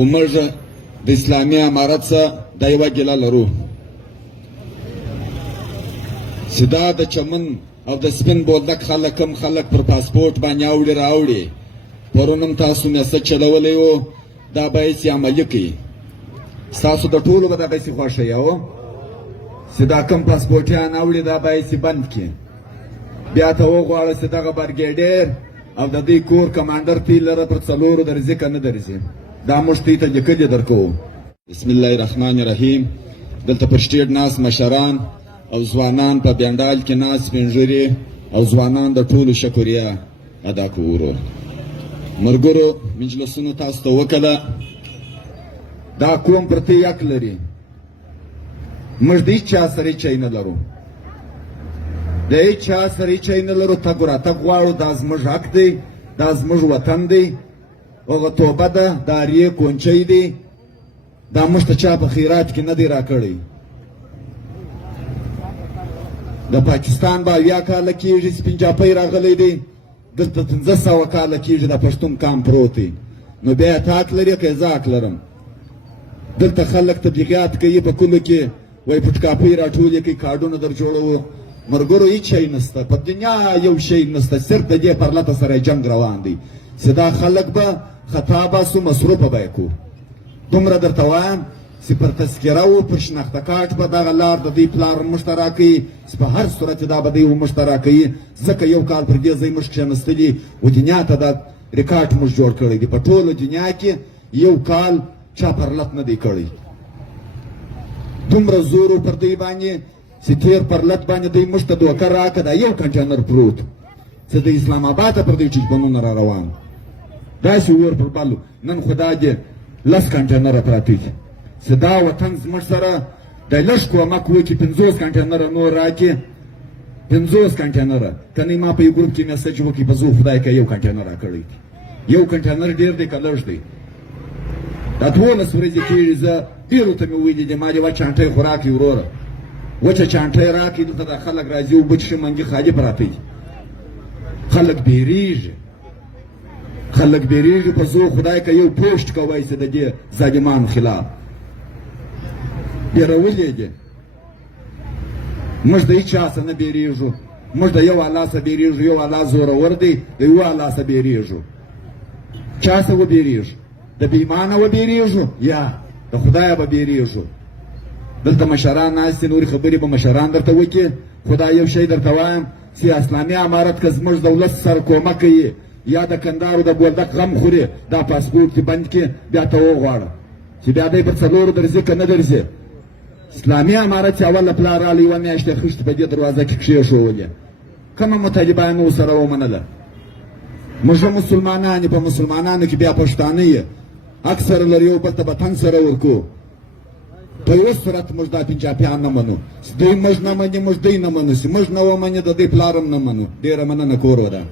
خو موږ د اسلامي امارت څخه دا یوه ګیله لرو چې دا د چمن او د سپین بولدک خلک هم خلک پر پاسپورټ باندې اوړي راوړي. پرون هم تاسو میسج چلولی و، دا به یې عملي کړي. ستاسو د ټولو به دغسې خوښوي و چې دا کوم پاسپورټیان اوړي دا به یې بند کړي. بیا ته وغواړه چې دغه برګیډیر او د دوی کور کمانډر ته یې لره پر څلورو درځي که نه درځي. دا موږ ته لیکلي درکوو. بسم الله الرحمن الرحیم. دلته پر سټیج ناست مشران او ځوانان، په بینډال کې ناست سپین ږیري او ځوانان، د ټولو شکریه ادا کوو. ملګرو مجلسونو تاسو ته وکړه، دا قوم پر ته حق لري. موږ د هېچا سره هېڅ شی نه لرو، د هېچا سره هېڅ شی نه لرو. تګ راتګ غواړو، دا زموږ حق دی، دا زموږ وطن دی. هغه توبه ده، دا ریې کونچی دی، دا موږ ته چا په خیرات کې نه دی راکړی. د پاکستان به 80 کاله کېږي سپین جاپۍ راغلی دی، دلته 1500 کاله کېږي د پښتون قام پروت دی. نو بیا یې ته حق لرې که زه حق لرم؟ دلته خلک تبلیغات کوي په کلو کې، وایي پټکاپۍ راټولې کوي، کارډونه در جوړوو. ملګرو هېڅ شی نشته په دنیا، یو شی نشته، صرف د دې پرلته سره جنګ روان دی چې دا خلک به خطا باسو، مصروفه به یې کړو. دومره درته وایم چې پر تذکره و، پر شناخته کارت به دغه لار د دوی پلار موږ ته راکوي، چې په هر صورت دا به دوی موږ ته راکوي. ځکه یو کال پر دې ځای موږ کښېنستلي و، دنیا ته دا ریکارډ موږ جوړ کړی دی. په ټوله دنیا کې یو کال چا پرلت نه دی کړی. دومره زور پر دوی باندې چې تېر پرلت باندې دوی موږ ته دوکه راکړه. دا یو کنټینر پروت چې د اسلام آباده پر دوی ټیلیفونونه را روان، داسې اور پر بل. نن خو دا دې 10 کنټینره پراته دي چې دا وطن زموږ سره د لږ کومک وکړي، 50 کنټینره نور راکړي. 50 کنټینره که نه ما په یو ګروپ کې میسج وکړي په زو خدای که یو کنټینر راکړی. یو کنټینر ډېر دی که لږ دی؟ دا 12 ورځې کېږي. زه ډېرو ته مې ویلي دي، ما دې یوه چانټۍ خو راکړي وروره، وچه چانټۍ راکړي. دلته دا خلک راځي اوبه څښي، منګي خالي پراته دي. خلک بیریږي، خلک بیریږي په زور خدای که یو پوسټ کوئ چې د دې ظالمانو خلاف بیرولې دي. موږ د هېچا څه نه بیریږو، موږ د یو الله څه بیریږو. یو الله زورور دی، د یو الله څه بیریږو. چا څه وبیریږو؟ د بې ایمانه وبیریږو یا د خدایه به بیریږو؟ دلته مشران ناست دي، نورې خبرې به مشران درته وکړي. خو دا یو شی درته وایم چې اسلامي امارت که زموږ دولت سره کومک کوي یا د کندهار د بولدک غم خوري، دا پاسپورټ دې بند کړي. بیا ته وغواړه چې بیا دی پر څلورو درځي که نه درځي. اسلامي امارت چې اوله پلار رالی، یوه میاشت یې خښتې په دې دروازه کې کښېښولې. کومه مطالبه مو سره ومنله؟ موږ مسلمانان په مسلمانانو کې بیا پښتانه یې اکثر لري، یو بل ته وطن سره ورکو. په یو صورت موږ دا پنجابیان نه منو، دوی موږ نه مني، موږ دوی نه منو، چې موږ نه ومني د دوی پلار هم نه منو. ډېره مننه کور وده.